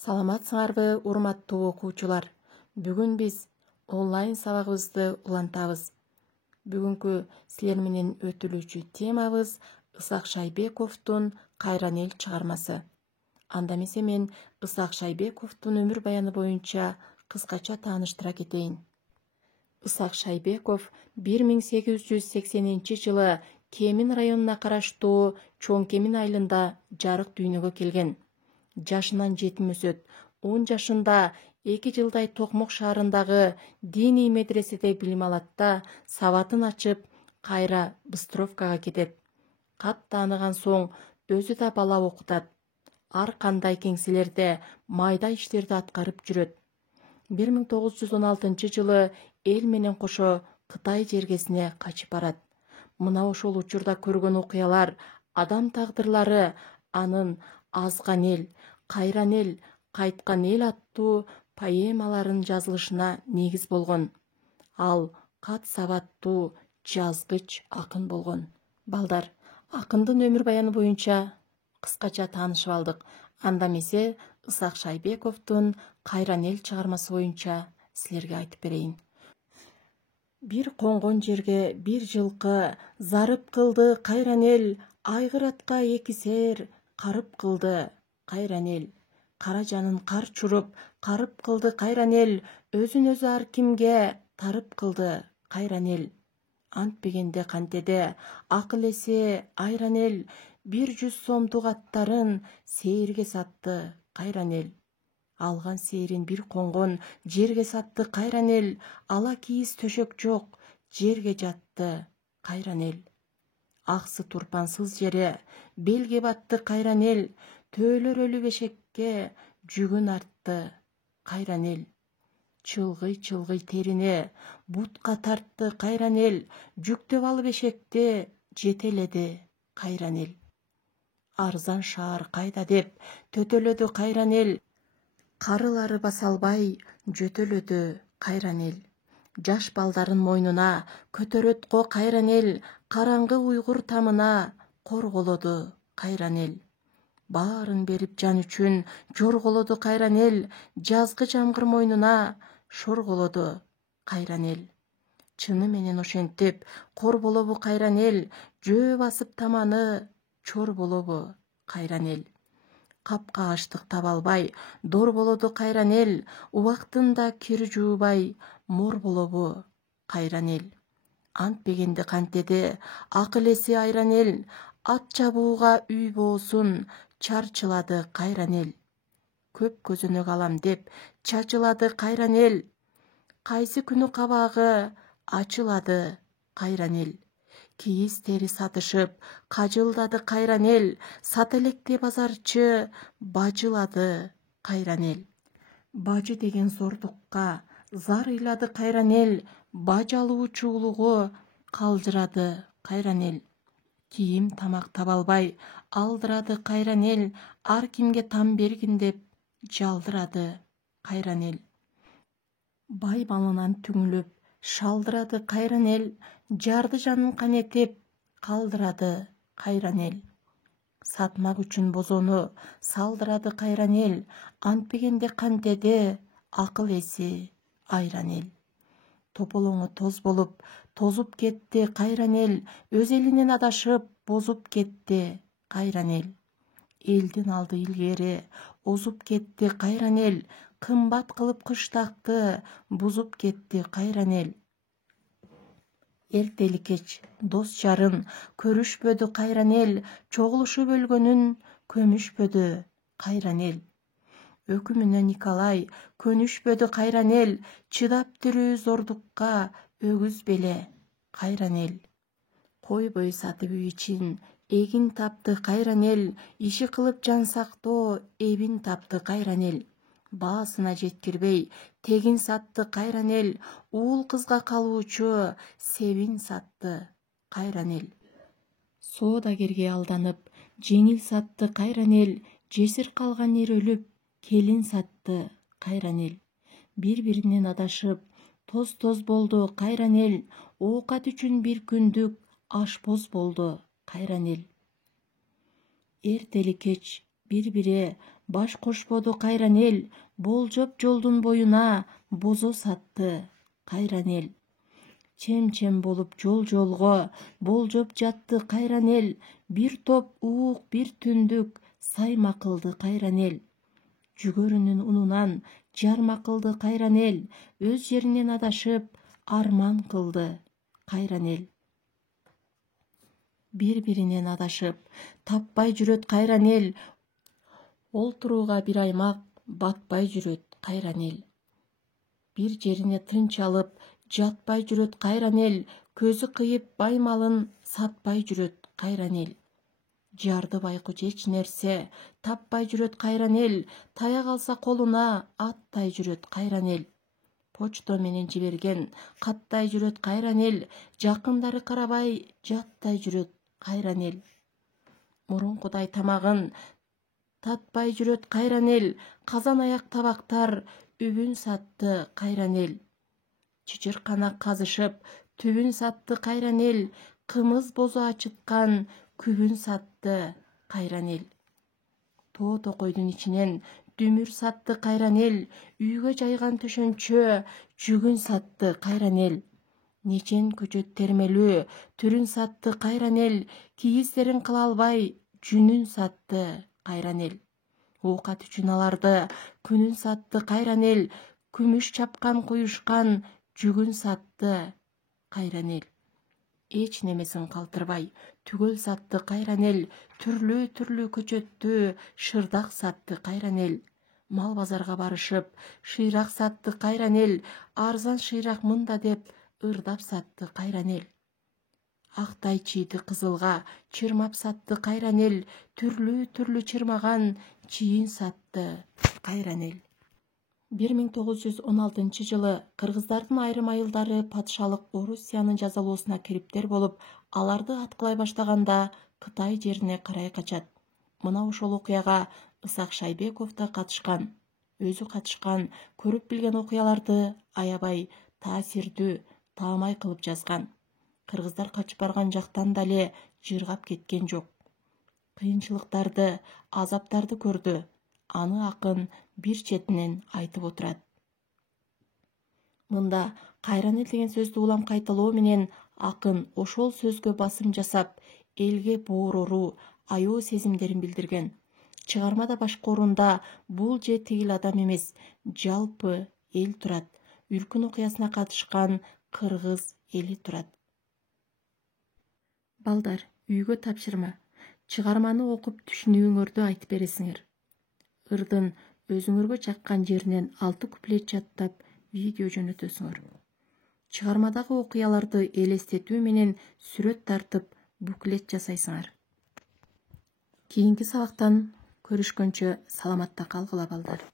Саламатсыңарбы, урматтуу окуучулар. Бүгүн биз онлайн сабагыбызды улантабыз. Бүгүнкү силер менен өтүлүүчү темабыз Ысак Шайбековдун Кайран эл чыгармасы. Анда эмесе мен Ысак Шайбековдун өмүр баяны боюнча кыскача тааныштыра кетейин. Ысак Шайбеков 1880-жылы Кемин районуна караштуу Чоң Кемин айылында жарык дүйнөгө келген. Жашынан жетим өсөт. 10 жашында 2 жылдай Токмок шаарындагы диний медреседе билим алат да, сабатын ачып, кайра Быстровкага кетет. Кат тааныган соң өзү да бала окутат. Ар кандай кеңселерде майда иштерди аткарып жүрөт. 1916 жылы эл менен кошо Кытай жергесине качып барат. Мына ошол учурда көргөн окуялар, адам тагдырлары анын Азган эл, Кайран эл, Кайткан эл аттуу поэмаларын жазылышына негиз болгон. Ал кат сабаттуу жазгыч акын болгон. Балдар, акындын өмүр баяны боюнча кыскача таанышып алдык. Анда эмесе Ысак Шайбековдун Кайран эл чыгармасы боюнча силерге айтып берейин. Бир коңгон жерге бир жылкы зарып кылды Кайран эл, айгыр атка 2 сээр карып кылды Кайран эл. Кара жанын кар чуруп, карып кылды Кайран эл, өзүн өзү ар кимге тарып кылды Кайран эл. Антпегенде кантеде акыл эсе айран эл, 100 сомдук аттарын сээрге сатты Кайран эл. Алган сээрин бир коңгон жерге сатты Кайран эл, ала кийиз төшөк жок, жерге жатты Кайран эл. Аксы турпансыз жере белге батты Кайран эл, төөлөрөлү бешекке жүгүн артты Кайран эл. Чылгый терине бутка тартты Кайран эл, жүктөп алып бешекти жетеледи Кайран эл. Арзан шаар кайда деп төтөлөдү Кайран эл, карылары баса албай жөтөлөдү Кайран эл. Жаш балдарын мойнуна көтөрөт го Кайран эл, караңгы уйгур тамына корголоду Кайран эл. Баарын берип жан үчүн жорголоду Кайран эл, жазгы жамгыр мойнуна шорголоду Кайран эл. Чыны менен ошентип кор болобу Кайран эл, жөө басып таманы чор болобу Кайран эл. Капка аштык таба албай дор болоду Кайран эл, убактында кир жуубай мор болобу Кайран эл. Антпегенде кантеде акыл эси айран эл, ат жабууга үй боосун чарчылады Кайран эл. Көп көзөнөк алам деп чачылады Кайран эл, кайсы күнү кабагы ачылады Кайран эл. Кийиз тери сатышып кажылдады Кайран эл, сата электе базарчы бажылады Кайран эл. Бажы деген зордукка зар ыйлады Кайран эл, бажы алуучулугу калжырады Кайран эл. Кийим тамак таба албай алдырады Кайран эл, ар кимге там бергин деп жалдырады Кайран эл. Бай малынан түңүлүп шалдырады Кайран эл, жарды жанын канетип калдырады Кайран эл. Сатмак үчүн бозону салдырады Кайран эл, антпегенде кантеде акыл эси айран эл. Тополоңу тоз болуп тозуп кетти Кайран эл, өз элинен адашып бозуп кетти Кайран эл. Элдин алды илгери озуп кетти Кайран эл, кымбат кылып кыштакты бузуп кетти Кайран эл. Эртели кеч дос жарын көрүшпөдү Кайран эл, чогулушуп өлгөнүн көмүшпөдү Кайран эл. Өкүмүнө Николай көнүшпөдү Кайран эл, чыдап түрүү зордукка өгүз беле Кайран эл. Койбой сатып үй ичин эгин тапты Кайран эл, иши кылып жан сактоо эбин тапты Кайран эл. Баасына жеткирбей тегин сатты Кайран эл, уул кызга калуучу себин сатты Кайран эл. Соодагерге алданып жеңил сатты Кайран эл, жесир калган эр өлүп келин сатты Кайран эл. Бири-биринен адашып тоз болду Кайран эл, оокат үчүн бир күндүк ашпоз болду Кайран эл. Эртели кеч бири-бире баш кошподу кайран эл, болжоп жолдун боюна бозо сатты кайран эл. Чем-чем болуп жол-жолго болжоп жатты кайран эл, бир топ уук бир түндүк сайма кылды кайран эл. Жүгөрүнүн унунан жарма кылды кайран эл, өз жеринен адашып арман кылды кайран эл. Бири-биринен адашып таппай жүрөт кайран эл, олтурууга бир аймак батпай жүрөт кайран эл. Бир жерине тынч алып жатпай жүрөт кайран эл, көзү кыйып баймалын сатпай жүрөт кайран эл. Жарды байкуч эч нерсе таппай жүрөт кайран эл, тая калса колуна аттай жүрөт кайран эл. Почто менен жиберген каттай жүрөт кайран эл, жакындары карабай жаттай жүрөт кайран эл. Мурункудай тамагын татпай жүрөт кайран эл, казан аяк табактар үбүн сатты кайран эл. Чычыркана казышып түбүн сатты кайран эл, кымыз бозу ачыткан күбүн сатты кайран эл. Тоо токойдун ичинен дүмүр сатты кайран эл, үйгө жайган төшөнчө жүгүн сатты кайран эл. Нечен көчөт термелүү түрүн сатты кайран эл, кийиздерин кыла албай жүнүн сатты кайран эл. Оокат үчүн аларды күнүн сатты кайран эл, күмүш чапкан куюшкан жүгүн сатты кайран эл. Эч немесин калтырбай түгөл сатты кайран эл, түрлүү көчөттү шырдак сатты кайран эл. Мал базарга барышып шыйрак сатты кайран эл, арзан шыйрак мында деп ырдап сатты кайран эл. Актай чийди кызылга чырмап сатты кайран эл, түрлүү чырмаган чийин сатты кайран эл. 1916 жылы кыргыздардын айрым айылдары патшалык Орусиянын жазалоосуна кириптер болуп, аларды аткылай баштаганда Кытай жерине карай качат. Мына ошол окуяга Ысак Шайбеков да катышкан. Өзү катышкан, көрүп билген окуяларды аябай таасирдүү, таамай кылып жазган. Кыргыздар качып барган жактан дале жыргап кеткен жок. Кыйынчылыктарды, азаптарды көрдү. Аны акын бир четинен айтып отурат. Мында кайран эл деген сөздү улам кайталоо менен акын ошол сөзгө басым жасап, элге боорору, аябуу сезимдерин билдирген. Чыгармада башкоорунда бул же тигил адам эмес, жалпы эл турат. Үркүн окуясына катышкан кыргыз эли турат. Балдар, үйгө тапшырма. Чыгарманы окуп түшүнүүңөрдү айтып бересиңер. Ырдын өзүңөргө чаккан жеринен 6 куплет жаттап видео жөнөтөсүңөр. Чыгармадагы окуяларды элестетүү менен сүрөт тартып буклет жасайсыңар. Кийинки сабактан көрүшкөнчө саламатта калгыла балдар.